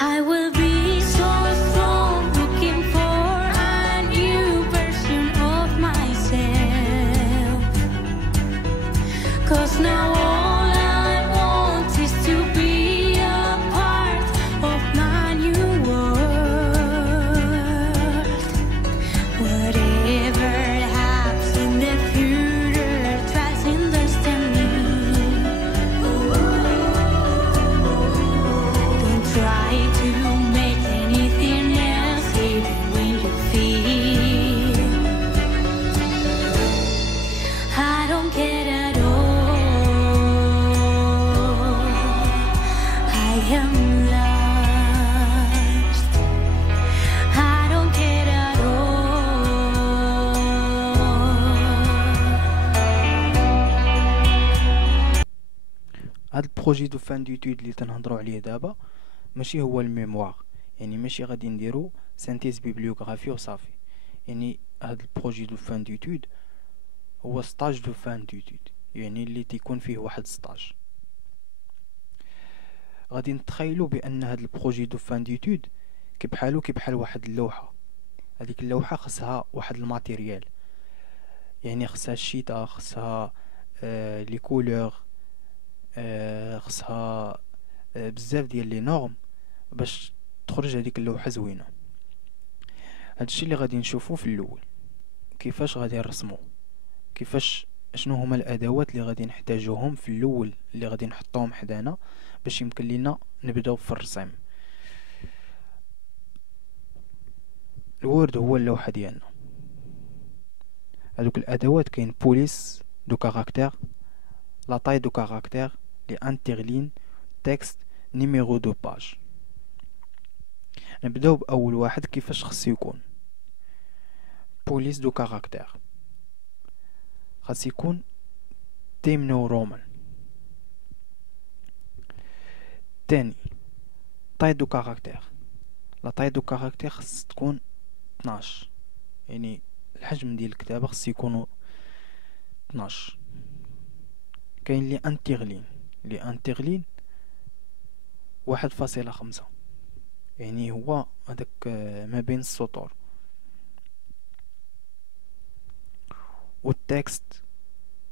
I will be so strong, looking for a new version of myself. 'Cause now all I want is to be a part of my new world. Whatever happens in the future, trust in destiny. Don't try to make anything else, even when you feel I don't care at all. I am lost. I don't care at all. هاد البروجي دو فان ديتود اللي تنهضروا عليه دابا ماشي هو الميموار، يعني ماشي غادي نديرو سانتيز بيبليوغرافي وصافي. يعني هاد البروجي دو فان ديتود هو ستاج دو فان ديتود، يعني اللي تيكون فيه واحد ستاج. غادي نتخيلوا بان هاد البروجي دو فان ديتود كيبحال واحد اللوحه. هذيك اللوحه خصها واحد الماتيريال، يعني خصها الشيتا، خصها لي كولور، خصها بزاف ديال لي نورم باش تخرج هذيك اللوحه زوينه. هادشي اللي غادي نشوفو في الاول، كيفاش غادي نرسمو، كيفاش شنو هما الادوات اللي غادي نحتاجوهم في الاول اللي غادي نحطوهم حدانا باش يمكن لينا نبداو في الرسم. الوورد هو اللوحه ديالنا. هذوك الادوات كاين بوليس دو كاركتير، لا طاي دو كاركتير، لي انترلين، تكست، نيميرو دو باج. نبداو باول واحد كيفاش خصو يكون. بوليس دو كاركتير خاص يكون تيمنو رومان. تاني طاي دو كاركتير، لا طاي دو كاركتير خص تكون 12، يعني الحجم ديال الكتابة خص يكونوا 12. كاين لي انترلين، لي انترلين 1.5، يعني هو هذاك ما بين السطور. والتكست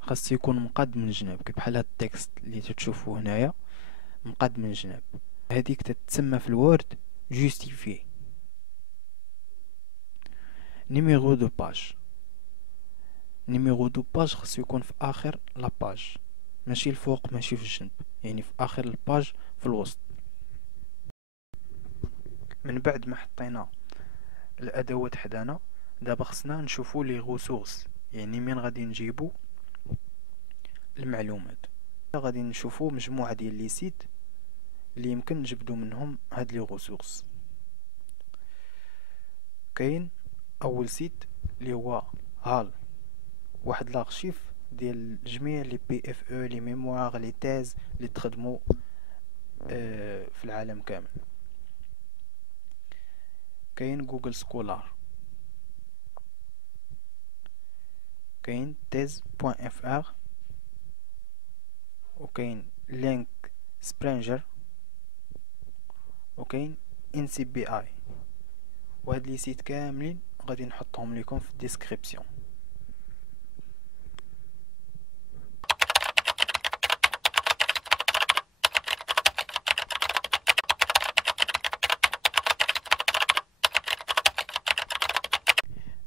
خاص يكون مقاد من الجناب، بحال هاد التكست اللي تتشوفوه هنايا مقاد من الجناب. هذيك تتسمى في الوورد جوستيفي. نيميرو دو باج، نيميرو دو باج خاص يكون في اخر لاباج، ماشي الفوق ماشي في الجنب، يعني في اخر الباج في الوسط. من بعد ما حطينا الادوات حدانا، دابا خصنا نشوفو لي غوسورس، يعني من غادي نجيبو المعلومات. غادي نشوفو مجموعة ديال لي سيت اللي يمكن نجبدو منهم هاد لي غوسورس. كاين اول سيت اللي هو هال، واحد لارشيف ديال جميع لي بي اف او، لي ميموار، لي تيز اللي تخدموا في العالم كامل. كاين جوجل سكولار، كاين tez.fr، وكاين لينك سبرينجر، وكاين NCBI. وهاد لي سيت كاملين غادي نحطهم لكم في الديسكريبسيون.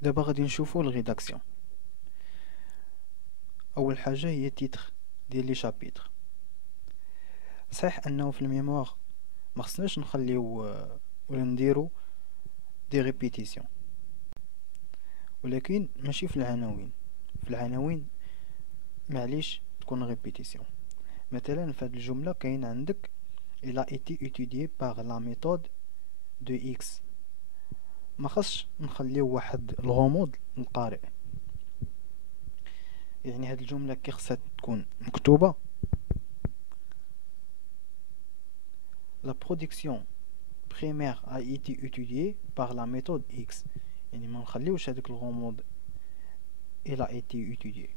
دابا غادي نشوفوا الريداكسيون. اول حاجه هي تيتر ديال لي شابيتر. صحيح انه في الميموار ما خصناش نخليو ولا نديرو دي ريبيتيسيون، ولكن ماشي في العناوين. في العناوين معليش تكون ريبيتيسيون. مثلا في هذه الجمله كاين عندك il a été étudié par la méthode de X، ما خصش نخليو واحد الغموض للقارئ. يعني هاد الجمله كي خصها تكون مكتوبه la production primaire a été étudiée par la méthode X، يعني ما نخليوش هذاك الغموض il a été étudié.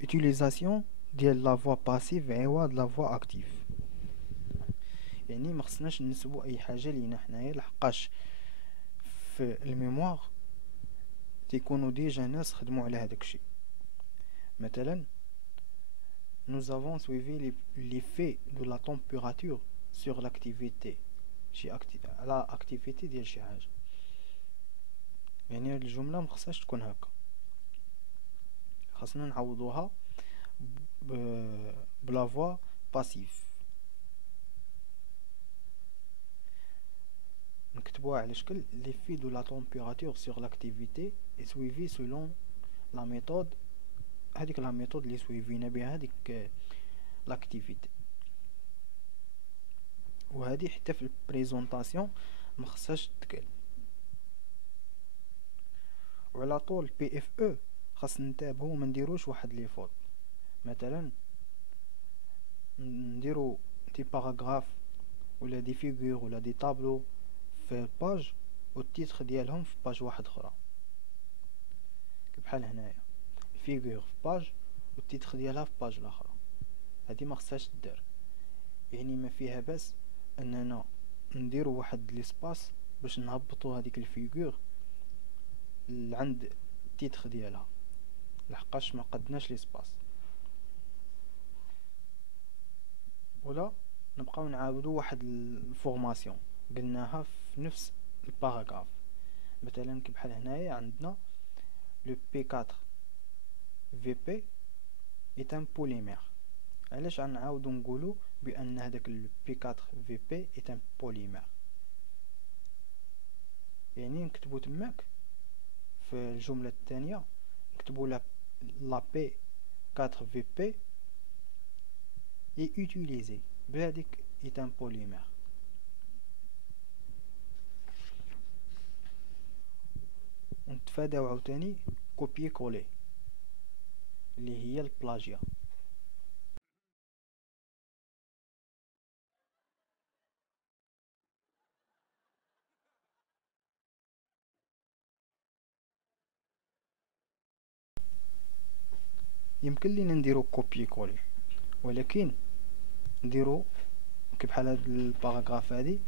utilisation ديال لا فوا باسيف عوض لا فوا اكتيف. يعني ما خصناش نسبوا اي حاجه لينا حنايا، لحقاش في الميموار تيكونوا ديجا ناس خدموا على هذاك الشيء. مثلا nous avons suivi l'effet de la température sur l'activité على activité ديال شي حاجه. يعني هاد الجمله مخصهاش تكون هكا، خاصنا نعوضوها بلا فوا باسيف. نكتبوها على شكل l'effet de la température sur l'activité est suivi selon la méthode. هذيك لا ميثود اللي سويفينا بها هذيك لاكتيفيتي. وهذه حتى في البريزونطاسيون ما خصهاش تتقال. وعلى طول بي اف او خاص ننتبهوا ما نديروش واحد لي فوت. مثلا نديرو دي باراغراف ولا دي فيغور ولا دي طابلو في باج والتيتر ديالهم في باج واحد اخرى، بحال هنايا فيغور في باج والتيتر ديالها في باج الاخرى. هذه ما خصهاش تدار. يعني ما فيها باس اننا نديرو واحد ليسباس باش نهبطو هذيك الفيغور عند التيتر ديالها، لحقاش ما قدناش ليسباس. ولا نبقاو نعاودو واحد الفورماسيون قلناها في نفس الباراغراف. مثلا بحال هنايا عندنا لو بي 4 VP est un polymère. علاش غنعاودو نقولو بان هذاك ال P4 VP est un polymère؟ يعني نكتبو تماك في الجملة الثانية نكتبو لا P4 VP est utilisé بهذيك est un polymère. ونتفاداو عاوتاني كوبيي كولي اللي هي البلاجيا. يمكن لينا نديرو كوبيي كولي، ولكن نديرو بحال هاد الباراغراف هادي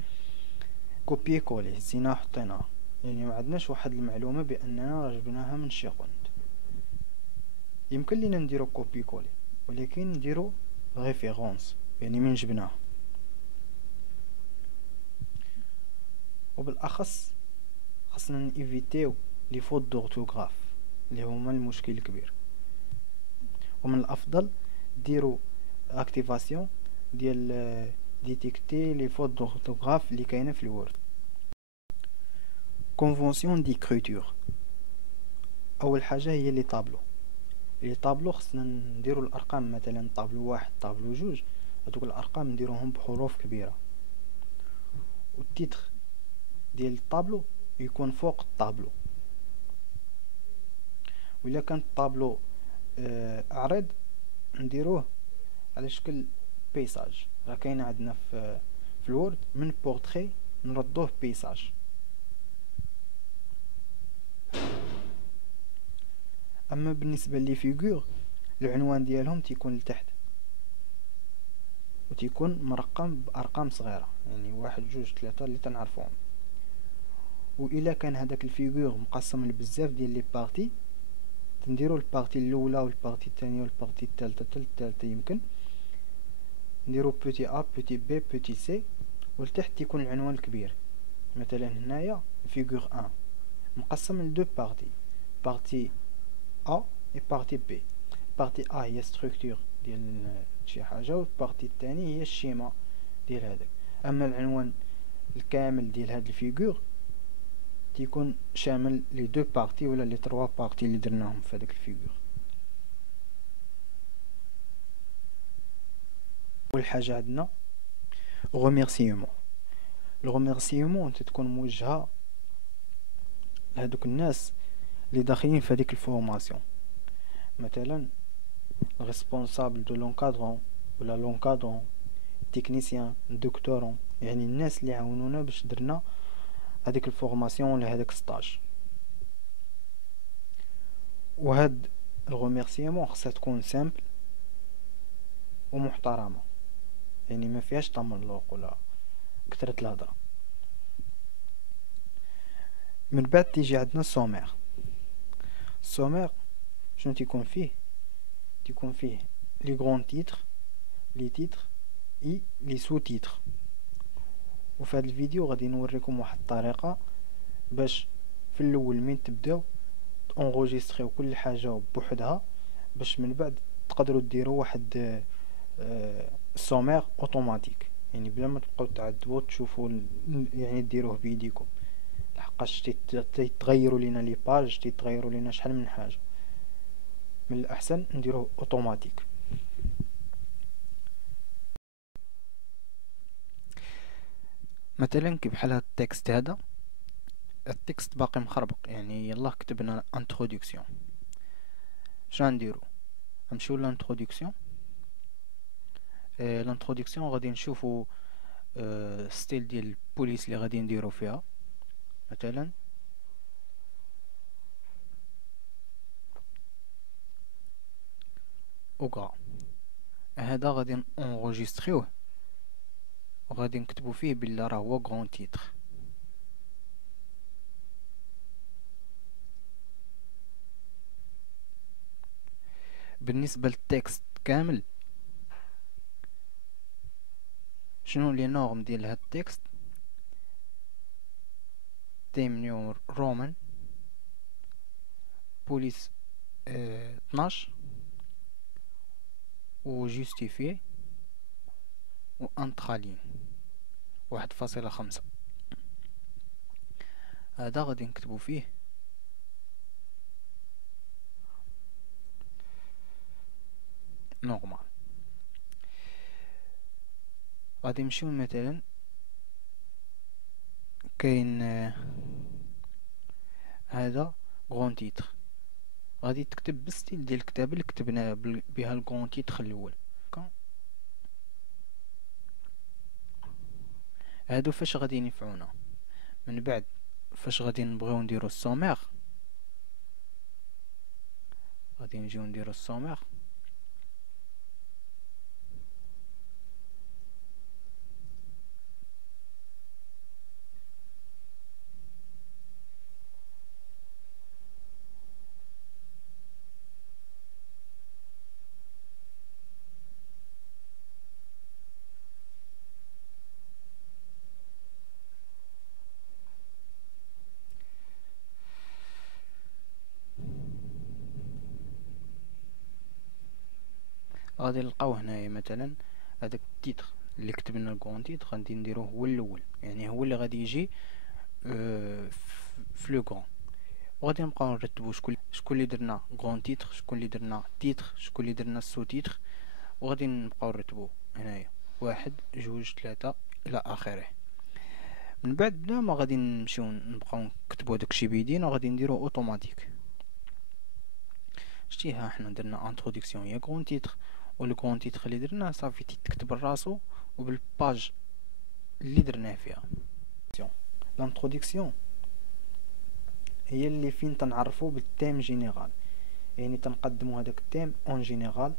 كوبيي كولي هزيناها حطيناها، يعني ما عندناش واحد المعلومه باننا راه جبناها من شي كونت. يمكن لينا نديرو كوبي كولي ولكن نديرو ريفيرونس يعني من جبناه. وبالاخص خاصنا نيفيتيو لي فوت دورتوغراف اللي هما المشكل الكبير. ومن الافضل ديرو اكتيفاسيون ديال ديتيكتي لي فوت دورتوغراف اللي كاينه في الوورد. كونفونسيون ديكريتور، اول حاجه هي لي طابلو. لي طابلو خصنا نديرو الارقام، مثلا طابلو واحد طابلو جوج، هادوك الارقام نديروهم بحروف كبيره، والتيتر ديال الطابلو يكون فوق الطابلو. وإلا كان الطابلو عريض نديروه على شكل بيساج. راه كاينه عندنا في الوورد من بورتري نردوه بيساج. اما بالنسبه لي فيغور العنوان ديالهم تيكون لتحت وتيكون مرقم بارقام صغيره، يعني واحد جوج ثلاثة اللي تنعرفوهم. والا كان هذاك الفيغور مقسم لبزاف ديال لي بارتي تنديرو البارتي الاولى والبارتي الثانيه والبارتي الثالثه حتى الثالثه. يمكن نديرو بوتي ا بوتي بي بوتي سي، والتحت تيكون العنوان الكبير. مثلا هنايا فيغور 1 مقسم لدو بارتي، بارتي A et partie B. partie A هي ستركتور ديال شي حاجه، والبارتي الثاني هي الشيما ديال هذاك. اما العنوان الكامل ديال هاد الفيغور تيكون شامل لي دو بارتي ولا لي تروا بارتي اللي درناهم في هذاك الفيغور. اول حاجه عندنا غوميرسيومون. الغوميرسيومون تتكون موجهه لهذوك الناس اللي داخلين في هذيك الفورماسيون، مثلا ريسبونسابل دو لونكادرون ولا لونكادرون، تكنيسيان، دكتورون، يعني الناس اللي عاونونا باش درنا هذيك الفورماسيون ولا هذاك ستاج. وهاد الغوميرسيمون خصها تكون سامبل ومحترمة، يعني ما فيهاش تملق ولا كثرة الهضرة. من بعد تيجي عندنا السومير. السومير شنو تيكون فيه؟ تيكون فيه لي غرون تيتر، لي تيتر اي لي سو تيتر. وفي هذا الفيديو غادي نوريكم واحد الطريقة باش في الاول من تبداو تونغوجيستريو كل حاجة بوحدها، باش من بعد تقدروا ديروا واحد سومير اوتوماتيك، يعني بلا ما تبقاو تعذبوا تشوفوا يعني ديروه بيديكم، لحقاش تيتغيروا لينا لي باج، تيتغيروا لينا شحال من حاجة. من الاحسن نديروه اوتوماتيك. مثلا كي بحال هاد التكست هذا، التكست باقي مخربق، يعني يلا كتبنا انتروداكسيون. شنو نديرو؟ نمشيو لانتروداكسيون. الانتروداكسيون غادي نشوفو ستيل ديال البوليس اللي غادي نديرو فيها. مثلا اوغا، هذا غادي نونغوجيستريوه وغادي نكتبو فيه بلي راه هو غران تيتر. بالنسبه للتكست كامل، شنو لي نورم ديال هاد التكست؟ تيم نيو رومان بوليس 12 و جوستيفي و انترالين 1.5. هذا غادي نكتبو فيه نورمال. غادي نمشيو مثلا كاين هذا غون تيتر، غادي تكتب بالستيل ديال الكتابه اللي كتبنا بها الغون تيتر الاول. هادو فاش غادي ينفعونا؟ من بعد فاش غادي نبغيو نديرو السومير، غادي نجيو نديرو السومير. غادي نلقاو هنايا مثلا هذاك التيتر اللي كتبنا الكون تيتر غادي نديروه هو الاول، يعني هو اللي غادي يجي في لو كون. وغادي نبقاو نرتبو شكون اللي درنا كون تيتر، شكون اللي درنا تيتر، شكون اللي درنا سو تيتر، وغادي نبقاو نرتبو هنايا 1 2 3 الى اخره. من بعد بلا ما غادي نمشيو نبقاو نكتبو داكشي بيدينا، وغادي نديرو اوتوماتيك. شتي ها حنا درنا انتروداكسيون يا كون تيتر، والكون تيتر اللي درناه صافي تكتب راسو وبالباج اللي درناه فيها. الانتروداكسيون هي اللي فين تنعرفو بالتيم جينيرال، يعني تنقدمو هذاك التيم اون جينيرال،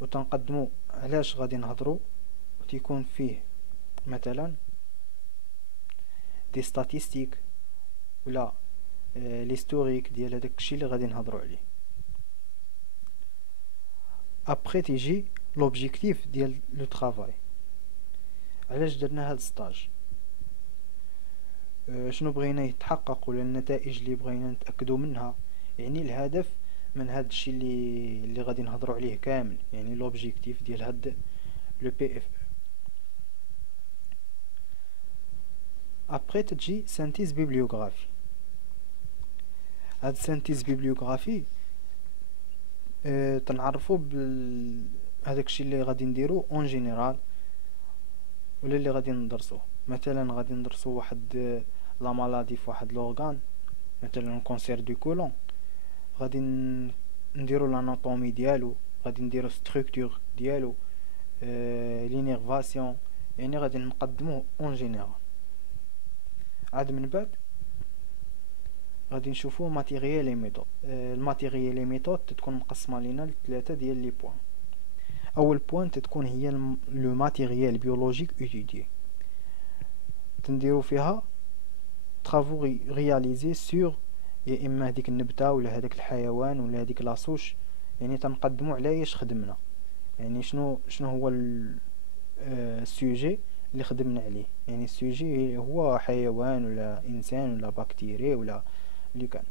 وتنقدمو علاش غادي نهضرو، وتيكون فيه مثلا دي ستاتيستيك ولا ليستوريك ديال هذاك الشيء اللي غادي نهضرو عليه. ابخي تيجي لوبجيكتيف ديال لو طرافاي، علاش درنا هاد الستاج، شنو بغينا يتحقق ولا النتائج اللي بغينا نتاكدوا منها، يعني الهدف من هاد الشيء اللي غادي نهضروا عليه كامل، يعني لوبجيكتيف ديال هاد لو بي اف. ابري تجي سانتيز بيبليوغرافي. هاد سانتيز بيبليوغرافي تنعرفوا هذاك الشيء اللي غادي نديرو اون جينيرال ولا اللي غادي ندرسوه. مثلا غادي ندرسو واحد لا مالادي في واحد لورغان، مثلا كونسير دو كولون، غادي نديرو لاناتومي ديالو، غادي نديرو ستركتور ديالو، لينيرفاسيون، يعني غادي نقدموه اون جينيرال. عاد من بعد غادي نشوفو ماتيريال لي ميثود. الماتيريال لي ميثود تكون مقسمه لينا لثلاثه ديال لي بوين. اول بوين تكون هي لو ماتيريال بيولوجيك étudié، تنديرو فيها travaux réalisés sur يا اما هذيك النبته ولا هذاك الحيوان ولا هذيك لاصوش، يعني تنقدموا على ايش خدمنا، يعني شنو هو السوجي اللي خدمنا عليه، يعني السوجي هو حيوان ولا انسان ولا بكتيري ولا اللي كان.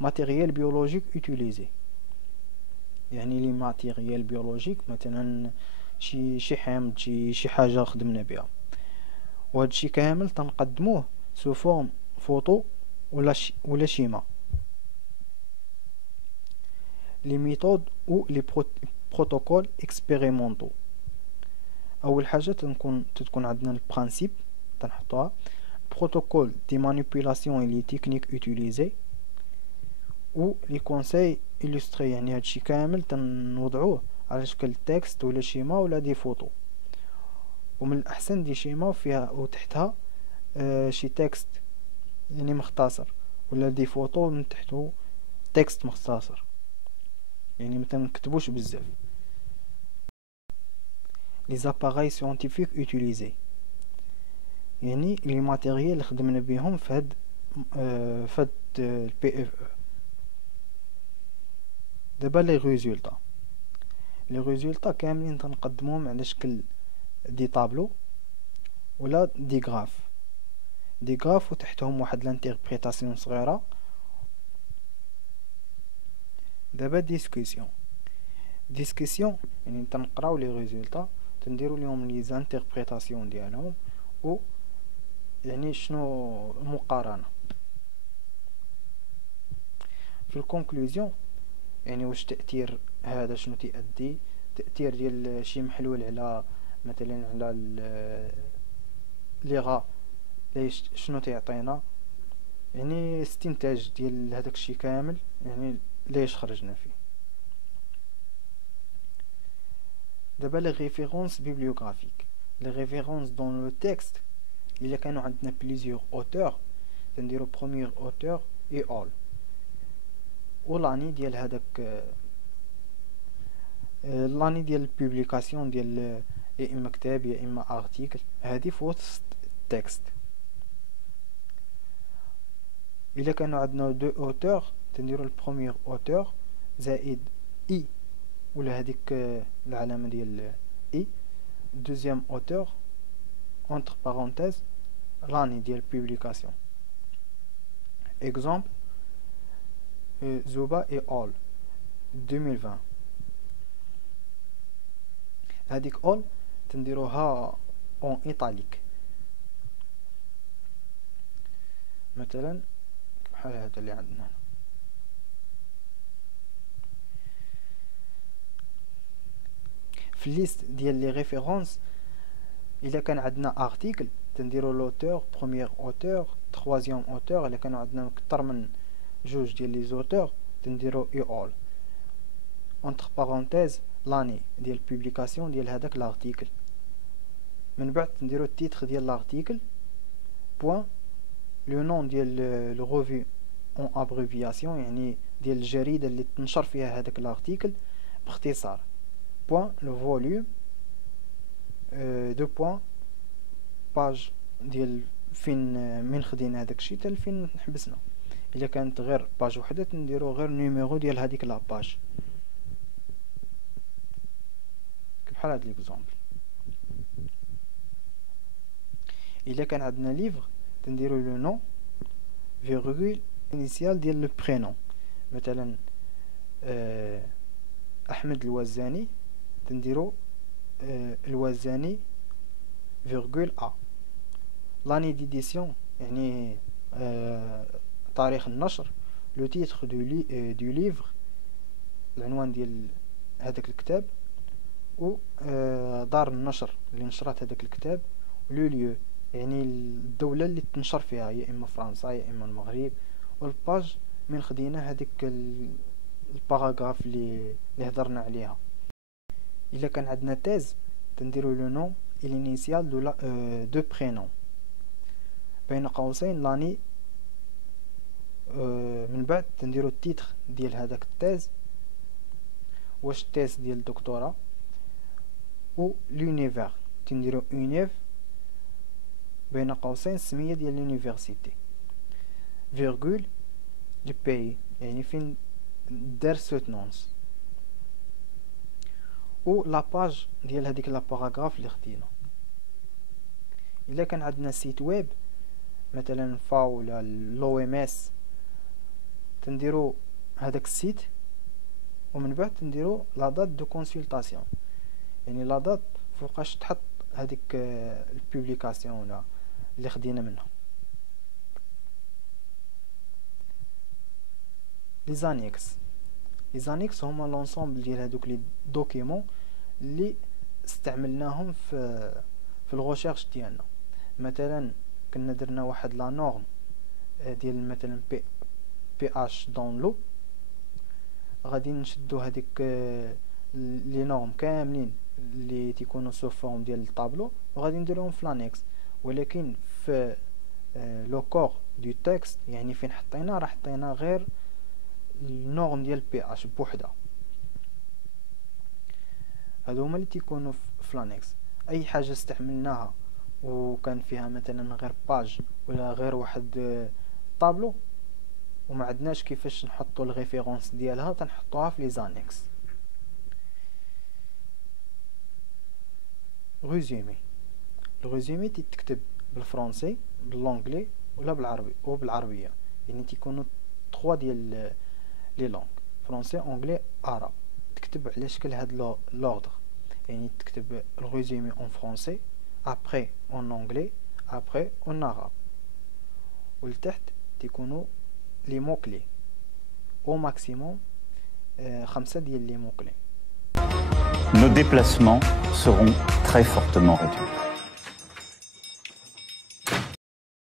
ماتيريال بيولوجيك اوتيليزي، يعني لي ماتيريال بيولوجيك مثلا شي حامض شي حاجه خدمنا بها، وهذا الشيء كامل تنقدموه سو فورم فوتو ولا شيما. لي ميثود او لي بروتوكول اكسبيريمونطو، اول حاجه تكون عندنا البرانسيب تنحطوها، بروتوكول دي مانيبيولاسيون اي لي تكنيك اوتيليزي، و لي كونساي إلوستري، يعني هادشي كامل تنوضعوه على شكل تكست ولا شيما ولا دي فوتو، ومن الأحسن دي شيما فيها وتحتها شي تكست يعني مختصر، ولا دي فوتو من تحته تكست مختصر، يعني متنكتبوش بزاف. لي زاباغاي سيونتيفيك اوتيليزي، يعني لي ماتيريال اللي خدمنا بهم فهاد البي اف او. دابا لي ريزولطا كاملين تنقدموهم على شكل دي طابلو ولا دي غراف وتحتهم واحد لانتربريتاسيون صغيره. دابا ديسكسيون يعني تنقراو لي ريزولطا، تنديرو ليهم لي زانتربريتاسيون ديالهم، و يعني شنو المقارنه في الكونكلوزيون، يعني واش تأثير هذا شنو تأدي، تأثير ديال شي محلول على مثلا على لي غا شنو تيعطينا، يعني استنتاج ديال هذاك الشيء كامل، يعني ليش خرجنا فيه. دابا لي ريفيرونس بيبليوغرافيك، لي ريفيرونس دون لو تكست، الا كانوا عندنا بليزيور اوتور تنديرو بروميير اوتور اي اول، ولاني ديال هذاك لاني ديال البوبليكاسيون ديال يا اما كتاب يا اما ارتيكل، هذه في وسط التكست. الا كانوا عندنا دو اوتور تنديرو البروميير اوتور زائد اي ولا هذيك العلامه ديال اي، دوزيام اوتور entre parenthèses l'année ديال publication. Exemple Zuba et All 2020. هذيك all تنديروها en italique مثلا بحال هذا اللي عندنا. في الليست ديال لي ريفيرونس الا كان عندنا ارتيكل تنديرو لوتور بروميير اوتور تروازيام اوتور، الا كانوا عندنا اكثر من جوج ديال لي زوتور تنديرو اي اول اونتر بارونتيز لاني ديال بوبليكاسيون ديال هذاك لارتيكل. من بعد تنديرو التيتر ديال لارتيكل بوين لو نون ديال لو ريفيو اون ابريفياسيون، يعني ديال الجريده اللي تنشر فيها هذاك لارتيكل باختصار، بوين لو فوليوم دو بوين باج ديال فين من خدينا هذاك الشيء حتى لفين حبسنا. الا كانت غير باج وحده تنديرو غير نيميرو ديال هذيك لا باج، بحال هاد ليكزامبل. الا كان عندنا ليفر تنديرو لو نون فيرغول انيسيال ديال لو برينون، مثلا احمد الوزاني تنديرو الوزاني فيرغول ا. لاني ديديسيون يعني تاريخ النشر، لو تيتر دو ليفر العنوان ديال هذاك الكتاب، و دار النشر اللي نشرت هذاك الكتاب، لو ليو يعني الدولة اللي تنشر فيها يا اما فرنسا يا اما المغرب، والباج من خدينا هذيك الباراغراف اللي هضرنا عليها. الا كان عندنا تيز تنديرو لو نون الانيسيال دو برينون بين قوسين لاني، من بعد تنديرو التيتر ديال هذاك التيز، واش التيز ديال الدكتوراه و l'univers تنديرو univers بين قوسين السمية ديال لونيفرسيتي فيرغول لو باي يعني فين دار سوتنونس و لاباج ديال هذيك لا باراغراف اللي خدينا. الا كان عندنا سيت ويب مثلا فاو ولا لو ام اس تنديرو هذاك السيت ومن بعد تنديرو لا دات دو كونسلطاسيون يعني لا دات فوقاش تحط هذيك البوبليكاسيون ولا اللي خدينا منها. لي زانيكس هما لونسومبل ديال هذوك لي دوكيمون اللي استعملناهم في الغوشيرش ديالنا. مثلا كنا درنا واحد لا نورم ديال مثلا بي اش دون لو، غادي نشدو هذيك لي نورم كاملين اللي تيكونوا سو فورم ديال الطابلو وغادي نديروهم في لانكس، ولكن في لو كور دو تكست يعني فين حطينا راه حطينا غير النورم ديال بي اش بوحدها. هادو هما اللي تيكونوا في لانكس. اي حاجه استعملناها وكان فيها مثلا غير باج ولا غير واحد طابلو وما عندناش كيفاش نحطوا الريفيرونس ديالها تنحطوها في لي زانكس. الريزومي تكتب بالفرنسي بالانجلي ولا بالعربيه يعني تيكونوا 3 ديال لي لونغ فرنسي انجلي عرب. تكتب على شكل هاد لوردر يعني تكتب الريزومي اون فرنسي ابري اون انجلي ابري اون عرب، ولتحت تيكونوا لي مو كلي او ماكسيموم 5 ديال لي مو كلي. Nos déplacements seront très fortement réduits.